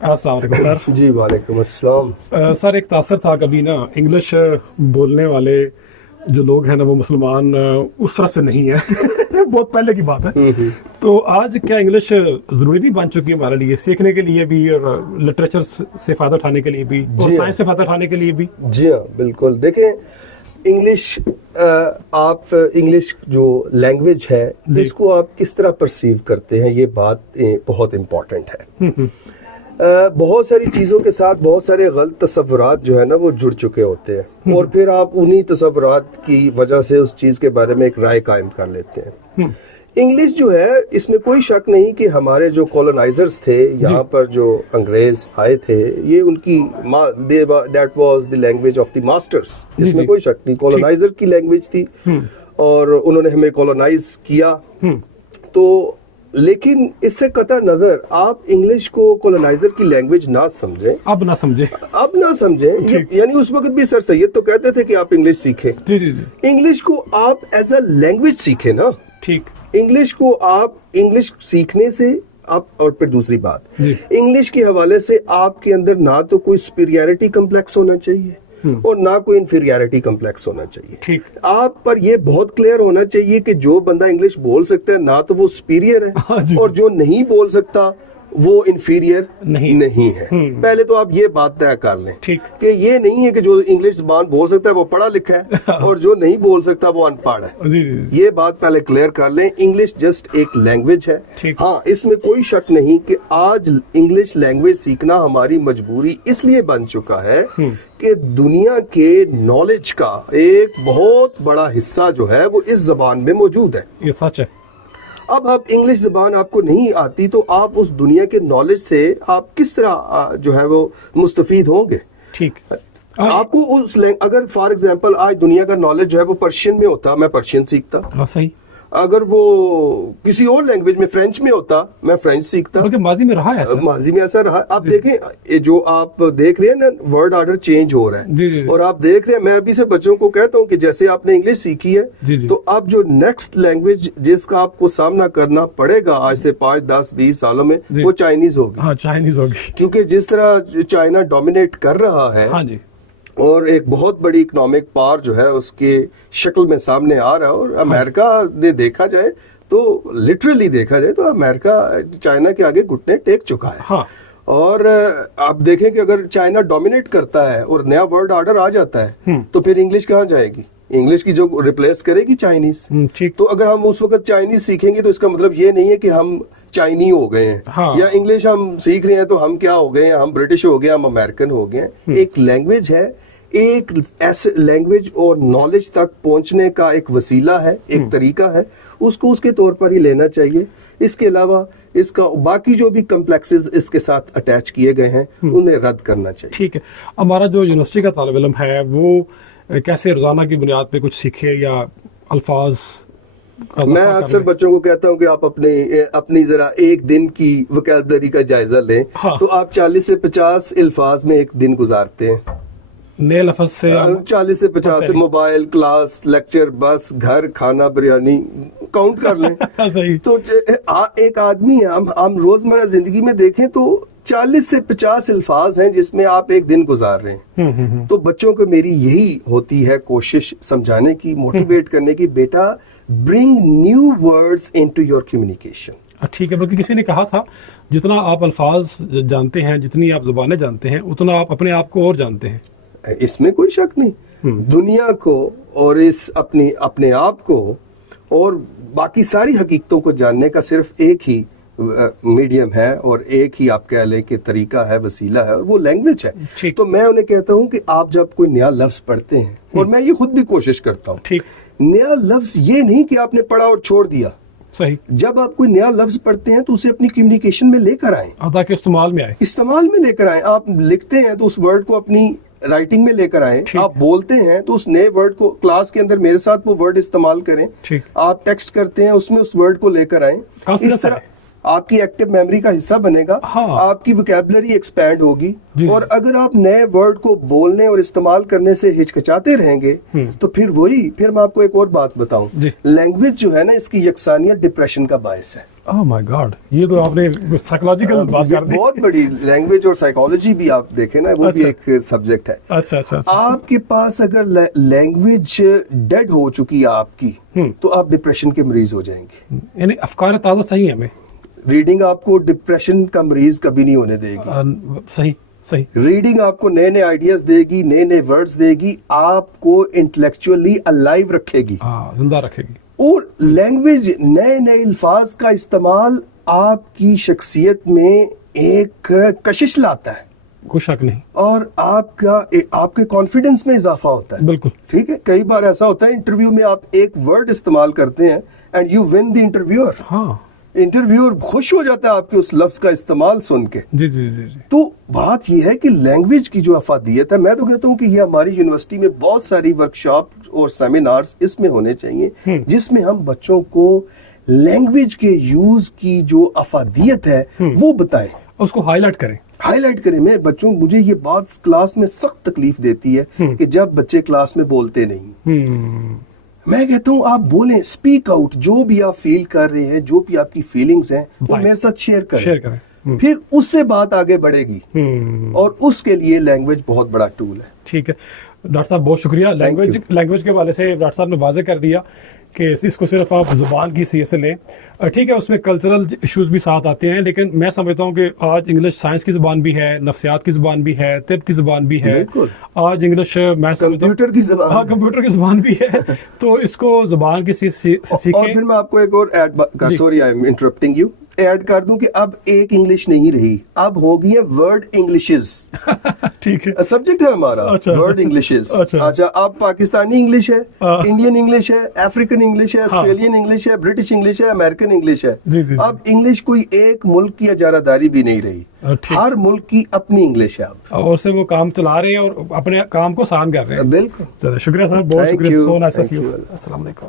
अस्सलाम वालेकुम सर। जी वालेकुम अस्सलाम। सर एक तासर था कभी ना, इंग्लिश बोलने वाले जो लोग हैं ना वो मुसलमान उस तरह से नहीं है बहुत पहले की बात है। तो आज क्या इंग्लिश जरूरी नहीं बन चुकी है हमारे लिए, सीखने के लिए भी और लिटरेचर से फायदा उठाने के लिए भी और साइंस से फायदा उठाने के लिए भी? जी हाँ, बिल्कुल। देखें, इंग्लिश आप इंग्लिश जो लैंग्वेज है इसको आप किस तरह परसीव करते हैं, ये बात बहुत इम्पोर्टेंट है। बहुत सारी चीज़ों के साथ बहुत सारे गलत तसव्वुरात जो है ना वो जुड़ चुके होते हैं और फिर आप उन्हीं तसव्वुरात की वजह से उस चीज़ के बारे में एक राय कायम कर लेते हैं। इंग्लिश जो है, इसमें कोई शक नहीं कि हमारे जो कॉलोनाइजर्स थे, यहाँ पर जो अंग्रेज आए थे, ये उनकी that was the language of the masters, इसमें कोई शक नहीं, कॉलोनाइजर की लैंग्वेज थी और उन्होंने हमें कॉलोनाइज किया। तो लेकिन इससे कतई नजर आप इंग्लिश को कॉलोनाइजर की लैंग्वेज ना समझें, अब ना समझें। यानी उस वक्त भी सर सैयद तो कहते थे कि आप इंग्लिश सीखें। इंग्लिश को आप एज अ लैंग्वेज सीखें ना। ठीक, इंग्लिश को आप इंग्लिश सीखने से आप, और फिर दूसरी बात, इंग्लिश के हवाले से आपके अंदर ना तो कोई सुपीरियरिटी कम्प्लेक्स होना चाहिए और ना कोई इंफीरियरिटी कम्प्लेक्स होना चाहिए। ठीक, आप पर ये बहुत क्लियर होना चाहिए कि जो बंदा इंग्लिश बोल सकता है ना तो वो सुपीरियर है और जो नहीं बोल सकता वो इंफीरियर नहीं है। पहले तो आप ये बात तय कर लें कि ये नहीं है कि जो इंग्लिश ज़बान बोल सकता है वो पढ़ा लिखा है और जो नहीं बोल सकता वो अनपढ़ है। ये बात पहले क्लियर कर लें। इंग्लिश जस्ट एक लैंग्वेज है। हाँ, इसमें कोई शक नहीं कि आज इंग्लिश लैंग्वेज सीखना हमारी मजबूरी इसलिए बन चुका है कि दुनिया के नॉलेज का एक बहुत बड़ा हिस्सा जो है वो इस जबान में मौजूद है। ये सच है। अब आप इंग्लिश जबान आपको नहीं आती तो आप उस दुनिया के नॉलेज से आप किस तरह जो है वो मुस्तफीद होंगे? ठीक, आपको उस अगर फॉर एग्जांपल आज दुनिया का नॉलेज जो है वो पर्शियन में होता, मैं पर्शियन सीखता। हाँ, सही। अगर वो किसी और लैंग्वेज में, फ्रेंच में होता, मैं फ्रेंच सीखता। माजी में रहा है ऐसा। माजी में ऐसा रहा। आप देखें, जो आप देख रहे हैं ना, वर्ड ऑर्डर चेंज हो रहा है और आप देख रहे हैं, मैं अभी से बच्चों को कहता हूँ कि जैसे आपने इंग्लिश सीखी है तो अब जो नेक्स्ट लैंग्वेज जिसका आपको सामना करना पड़ेगा आज से 5, 10, 20 सालों में, वो चाइनीज होगी। हाँ, चाइनीज होगी, क्योंकि जिस तरह चाइना डोमिनेट कर रहा है। हाँ जी, और एक बहुत बड़ी इकोनॉमिक पावर जो है उसके शक्ल में सामने आ रहा है। और अमेरिका ने देखा जाए तो, लिटरली देखा जाए तो अमेरिका चाइना के आगे घुटने टेक चुका है। हाँ। और आप देखें कि अगर चाइना डोमिनेट करता है और नया वर्ल्ड ऑर्डर आ जाता है तो फिर इंग्लिश कहाँ जाएगी? इंग्लिश की जो रिप्लेस करेगी चाइनीज। तो अगर हम उस वक्त चाइनीज सीखेंगे तो इसका मतलब ये नहीं है कि हम चाइनी हो गए हैं। हाँ। या इंग्लिश हम सीख रहे हैं तो हम क्या हो गए हैं? हम ब्रिटिश हो गए, हम अमेरिकन हो गए। एक लैंग्वेज है, एक ऐसे लैंग्वेज और नॉलेज तक पहुंचने का एक वसीला है, एक तरीका है, उसको उसके तौर पर ही लेना चाहिए। इसके अलावा इसका बाकी जो भी कम्प्लेक्सेस इसके साथ अटैच किए गए हैं उन्हें रद्द करना चाहिए। ठीक है। हमारा जो यूनिवर्सिटी का तालिब इल्म है वो कैसे रोजाना की बुनियाद पे कुछ सीखे या अल्फाज? मैं अक्सर बच्चों को कहता हूं कि आप अपनी जरा एक दिन की वोकैबुलरी का जायजा लें। हाँ। तो आप 40 से 50 अल्फाज में एक दिन गुजारते हैं। नए लफ्ज से 40 से 50 से मोबाइल, क्लास, लेक्चर, बस, घर, खाना, बिरयानी, काउंट कर लें। सही। तो एक आदमी है, हम रोजमर्रा जिंदगी में देखें तो 40 से 50 अल्फाज हैं जिसमें आप एक दिन गुजार रहे हैं। तो बच्चों को मेरी यही होती है कोशिश समझाने की, मोटिवेट करने की, बेटा bring new words into your communication. ठीक है, बल्कि किसी ने कहा था जितना आप अल्फाज जानते हैं, जितनी आप जुबानें जानते हैं, उतना आप अपने आप को और जानते हैं। इसमें कोई शक नहीं। दुनिया को और इस अपने आप को और बाकी सारी हकीकतों को जानने का सिर्फ एक ही मीडियम है और एक ही आप कह लें कि तरीका है, वसीला है, और वो लैंग्वेज है। तो मैं उन्हें कहता हूं कि आप जब कोई नया लफ्ज पढ़ते हैं, और मैं ये खुद भी कोशिश करता हूं, नया लफ्ज ये नहीं कि आपने पढ़ा और छोड़ दिया। सही। जब आप कोई नया लफ्ज पढ़ते हैं तो उसे अपनी कम्युनिकेशन में लेकर आए, ताकि इस्तेमाल में लेकर आए। आप लिखते हैं तो उस वर्ड को अपनी राइटिंग में लेकर आए। आप बोलते हैं तो उस नए वर्ड को क्लास के अंदर मेरे साथ वो वर्ड इस्तेमाल करें। आप टेक्स्ट करते हैं उसमें उस वर्ड को लेकर आए। इस तरह आपकी एक्टिव मेमोरी का हिस्सा बनेगा। हाँ। आपकी वोकैबुलरी एक्सपैंड होगी। और अगर आप नए वर्ड को बोलने और इस्तेमाल करने से हिचकिचाते रहेंगे तो फिर मैं आपको एक और बात बताऊं, लैंग्वेज जो है ना, इसकी यकसानियत डिप्रेशन का बायस है। ओह माय गॉड, ये तो आपने साइकोलॉजिकल बात ये कर दी। बहुत बड़ी लैंग्वेज और साइकोलॉजी भी आप देखें ना, वो भी अच्छा। एक सब्जेक्ट है। अच्छा अच्छा अच्छा। आपके पास अगर लैंग्वेज डेड हो चुकी है आपकी, तो आप डिप्रेशन के मरीज हो जाएंगे। यानी अफकार ताज़ा चाहिए हमें। रीडिंग आपको डिप्रेशन का मरीज कभी नहीं होने देगी। सही सही। रीडिंग आपको नए नए आइडियाज देगी, नए नए वर्ड्स देगी, आपको इंटेलेक्चुअली अलाइव रखेगी। हाँ, जिंदा रखेगी। और लैंग्वेज, नए नए अल्फाज का इस्तेमाल आपकी शख्सियत में एक कशिश लाता है, कोई शक नहीं। और आपके कॉन्फिडेंस में इजाफा होता है। बिल्कुल। ठीक है, कई बार ऐसा होता है इंटरव्यू में आप एक वर्ड इस्तेमाल करते हैं and you win the interviewer. हाँ इंटरव्यूअर खुश हो जाता है आपके उस लफ्ज का इस्तेमाल सुन के। जी जी जी जी। तो बात यह है कि लैंग्वेज की जो अफादियत है, मैं तो कहता हूं कि ये हमारी यूनिवर्सिटी में बहुत सारी वर्कशॉप और सेमिनार्स इसमें होने चाहिए, जिसमें हम बच्चों को लैंग्वेज के यूज की जो अफादियत है वो बताएं, उसको हाईलाइट करें। हाईलाइट करें। मैं बच्चों, मुझे ये बात क्लास में सख्त तकलीफ देती है कि जब बच्चे क्लास में बोलते नहीं। मैं कहता हूं आप बोलें, स्पीक आउट, जो भी आप फील कर रहे हैं, जो भी आपकी फीलिंग्स हैं वो Right. मेरे साथ शेयर शेयर करें। करें। फिर उससे बात आगे बढ़ेगी, और उसके लिए लैंग्वेज बहुत बड़ा टूल है। ठीक है डॉक्टर साहब, बहुत शुक्रिया। लैंग्वेज के हवाले से डॉक्टर साहब ने वाजे कर दिया कि इसको सिर्फ आप जुबान की हैसियत से लें। ठीक है, उसमें कल्चरल इश्यूज भी साथ आते हैं, लेकिन मैं समझता हूँ कि आज इंग्लिश साइंस की जुबान भी है, नफ्सियात की जुबान भी है, तिब की जुबान भी है। बिल्कुल। आज इंग्लिश मैं समझता हूँ कंप्यूटर की जुबान। हाँ, कंप्यूटर की जुबान भी है। तो इसको जुबान की और सीखें। फिर मैं आपको एक और जी। Sorry I am interrupting you, add कर दूं कि अब एक इंग्लिश नहीं रही, अब हो गई है वर्ड इंग्लिशेस। ठीक है। सब्जेक्ट है हमारा अच्छा। वर्ड इंग्लिशेस। अच्छा। अच्छा, अब पाकिस्तानी इंग्लिश है, हाँ। इंडियन इंग्लिश है, अफ्रीकन इंग्लिश है, ऑस्ट्रेलियन इंग्लिश है, ब्रिटिश इंग्लिश है, अमेरिकन इंग्लिश है। जी, जी, जी। अब इंग्लिश कोई एक मुल्क की इजारादारी भी नहीं रही, ठीक। हर मुल्क की अपनी इंग्लिश है अब। और से वो काम चला रहे हैं और अपने काम को आसान कर रहे हैं। बिल्कुल। चलो शुक्रिया सर, बहुत Thank शुक्रिया। you. So nice of Thank you. you. अस्सलाम वालेकुम।